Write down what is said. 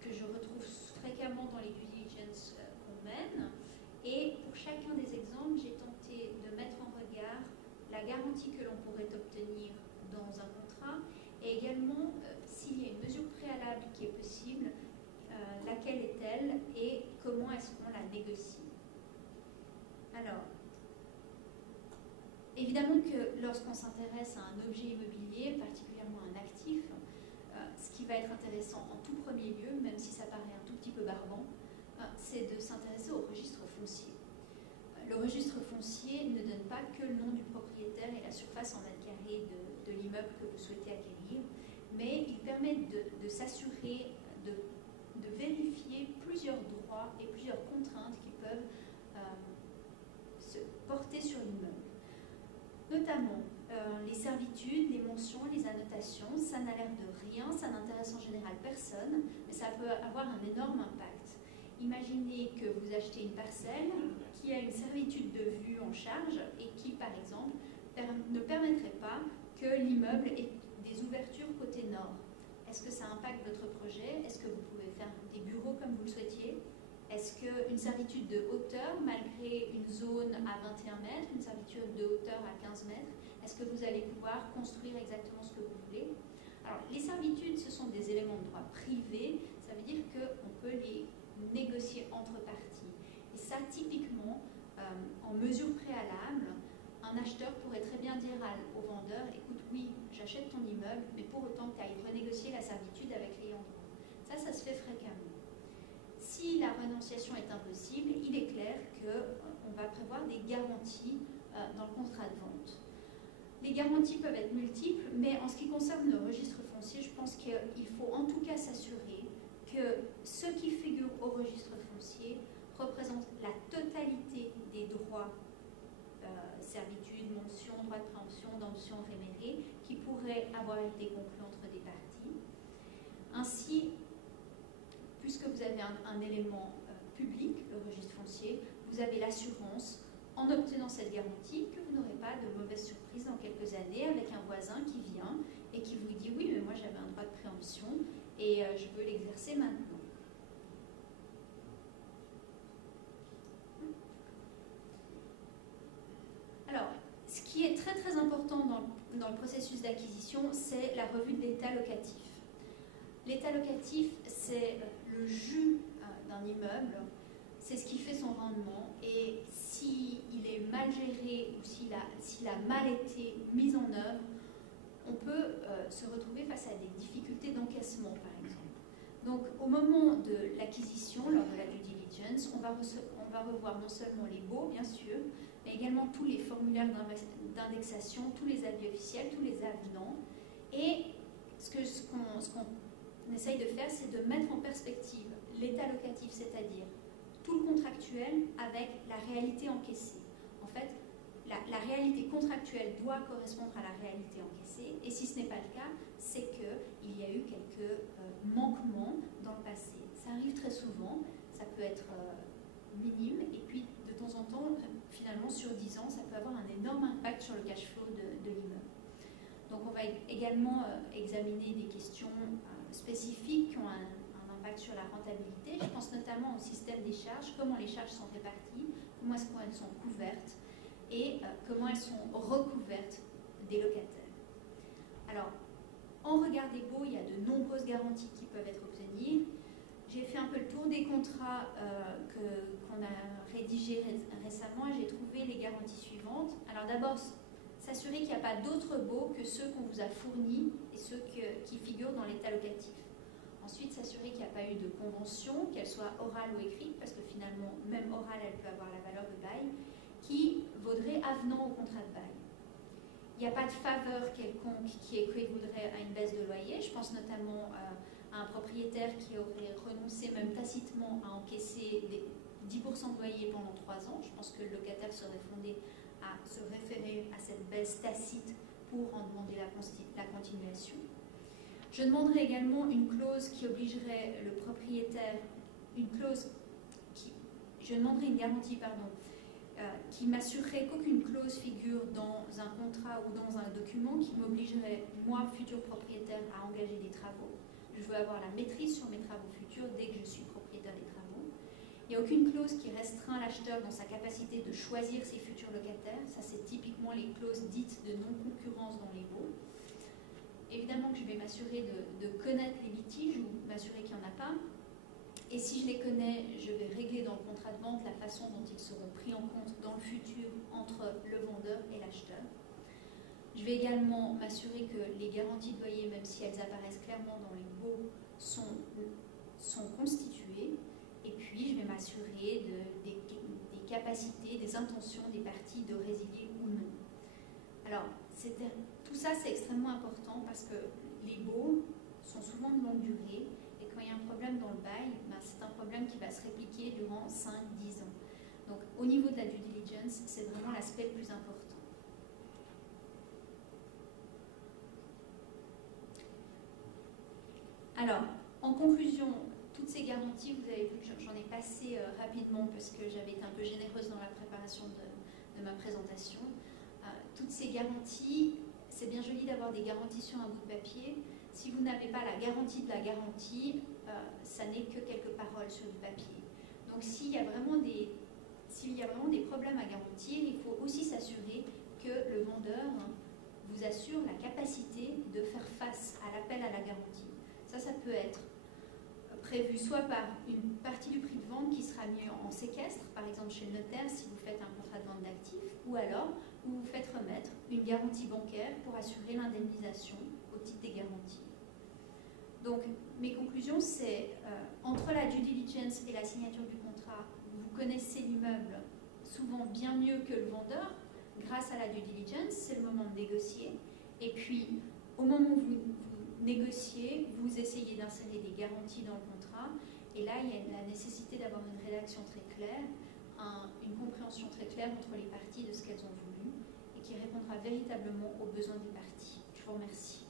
que je retrouve fréquemment dans les due diligence qu'on mène. Et pour chacun des exemples, j'ai tenté de mettre en regard la garantie que l'on pourrait obtenir dans un contrat et également s'il y a une mesure préalable qui est possible, laquelle est-elle et comment est-ce qu'on la négocie. Alors, évidemment que lorsqu'on s'intéresse à un objet immobilier, particulièrement un actif, ce qui va être intéressant en tout premier lieu, même si ça paraît un tout petit peu barbant, c'est de s'intéresser au registre foncier. Le registre foncier ne donne pas que le nom du propriétaire et la surface en mètres carrés de l'immeuble que vous souhaitez acquérir, mais il permet de s'assurer, de vérifier plusieurs droits et plusieurs contraintes qui peuvent se porter sur l'immeuble. Notamment les servitudes, les mentions, les annotations, ça n'a l'air de rien, ça n'intéresse en général personne, mais ça peut avoir un énorme impact. Imaginez que vous achetez une parcelle qui a une servitude de vue en charge et qui, par exemple, ne permettrait pas que l'immeuble ait des ouvertures côté nord. Est-ce que ça impacte votre projet? Est-ce que vous pouvez faire des bureaux comme vous le souhaitiez? Est-ce qu'une servitude de hauteur, malgré une zone à 21 mètres, une servitude de hauteur à 15 mètres, est-ce que vous allez pouvoir construire exactement ce que vous voulez? Alors, les servitudes, ce sont des éléments de droit privé. Ça veut dire qu'on peut les négocier entre parties. Et ça, typiquement, en mesure préalable, un acheteur pourrait très bien dire au vendeur, écoute, oui, j'achète ton immeuble, mais pour autant que tu ailles renégocier la servitude avec l'ayant droit. Ça se fait fréquemment. Si la renonciation est impossible, il est clair qu'on va prévoir des garanties dans le contrat de vente. Les garanties peuvent être multiples, mais en ce qui concerne le registre foncier, je pense qu'il faut en tout cas s'assurer que ce qui figure au registre foncier représente la totalité des droits, servitudes, mentions, droits de préemption, d'emption rémérés, qui pourraient avoir été conclus entre des parties. Ainsi, puisque vous avez un élément public, le registre foncier, vous avez l'assurance, en obtenant cette garantie, que vous n'aurez pas de mauvaise surprise dans quelques années avec un voisin qui vient et qui vous dit « Oui, mais moi j'avais un droit de préemption et je veux l'exercer maintenant. » Alors, ce qui est très très important dans le processus d'acquisition, c'est la revue de l'état locatif. L'état locatif, c'est le jus d'un immeuble, c'est ce qui fait son rendement, et s'il est mal géré ou s'il a mal été mis en œuvre, on peut se retrouver face à des difficultés d'encaissement, par exemple. Donc, au moment de l'acquisition, lors de la due diligence, on va revoir non seulement les baux, bien sûr, mais également tous les formulaires d'indexation, tous les avis officiels, tous les avenants. Et ce qu'on essaye de faire, c'est de mettre en perspective l'état locatif, c'est-à-dire tout le contractuel avec la réalité encaissée. En fait, la réalité contractuelle doit correspondre à la réalité encaissée, et si ce n'est pas le cas, c'est qu'il y a eu quelques manquements dans le passé. Ça arrive très souvent, ça peut être minime, et puis de temps en temps, finalement sur 10 ans, ça peut avoir un énorme impact sur le cash flow de l'immeuble. Donc on va également examiner des questions spécifiques qui ont un impact sur la rentabilité. Je pense notamment au système des charges, comment les charges sont réparties, comment est-ce qu'elles sont couvertes et comment elles sont recouvertes des locataires. Alors, en regard des baux, il y a de nombreuses garanties qui peuvent être obtenues. J'ai fait un peu le tour des contrats qu'on a rédigés récemment et j'ai trouvé les garanties suivantes. Alors d'abord, s'assurer qu'il n'y a pas d'autres baux que ceux qu'on vous a fournis et ceux qui figurent dans l'état locatif. Ensuite, s'assurer qu'il n'y a pas eu de convention, qu'elle soit orale ou écrite, parce que finalement, même orale, elle peut avoir la valeur de bail, qui vaudrait avenant au contrat de bail. Il n'y a pas de faveur quelconque qui équivaudrait à une baisse de loyer. Je pense notamment à un propriétaire qui aurait renoncé même tacitement à encaisser 10% de loyer pendant 3 ans. Je pense que le locataire serait fondé à se référer à cette baisse tacite pour en demander la continuation. Je demanderai également une clause qui obligerait le propriétaire, je demanderai une garantie, pardon, qui m'assurerait qu'aucune clause figure dans un contrat ou dans un document qui m'obligerait, moi, futur propriétaire, à engager des travaux. je veux avoir la maîtrise sur mes travaux futurs dès que je suis propriétaire des travaux. Il n'y a aucune clause qui restreint l'acheteur dans sa capacité de choisir ses futurs locataires. Ça, c'est typiquement les clauses dites de non-concurrence dans les baux. Évidemment que je vais m'assurer de connaître les litiges ou m'assurer qu'il n'y en a pas. Et si je les connais, je vais régler dans le contrat de vente la façon dont ils seront pris en compte dans le futur entre le vendeur et l'acheteur. Je vais également m'assurer que les garanties de loyer, même si elles apparaissent clairement dans les baux, sont constituées. Et puis, je vais m'assurer des capacités, des intentions des parties de résilier ou non. Alors, tout ça, c'est extrêmement important parce que les baux sont souvent de longue durée. Et quand il y a un problème dans le bail, c'est un problème qui va se répliquer durant 5-10 ans. Donc, au niveau de la due diligence, c'est vraiment l'aspect le plus important. Alors, en conclusion, toutes ces garanties, vous avez vu que j'en ai passé rapidement parce que j'avais été un peu généreuse dans la préparation de ma présentation. Toutes ces garanties, c'est bien joli d'avoir des garanties sur un bout de papier. Si vous n'avez pas la garantie de la garantie, ça n'est que quelques paroles sur du papier. Donc s'il y a vraiment des problèmes à garantir, il faut aussi s'assurer que le vendeur vous assure la capacité de faire face à l'appel à la garantie. Ça peut être prévu soit par une partie du prix de vente qui sera mis en séquestre, par exemple chez le notaire si vous faites un contrat de vente d'actifs, ou alors vous vous faites remettre une garantie bancaire pour assurer l'indemnisation au titre des garanties. Donc mes conclusions, c'est entre la due diligence et la signature du contrat, vous connaissez l'immeuble souvent bien mieux que le vendeur. Grâce à la due diligence, c'est le moment de négocier. Et puis, au moment où vous négociez, vous essayez d'insérer des garanties dans le contrat. Et là, il y a la nécessité d'avoir une rédaction très claire, une compréhension très claire entre les parties de ce qu'elles ont voulu et qui répondra véritablement aux besoins des parties. Je vous remercie.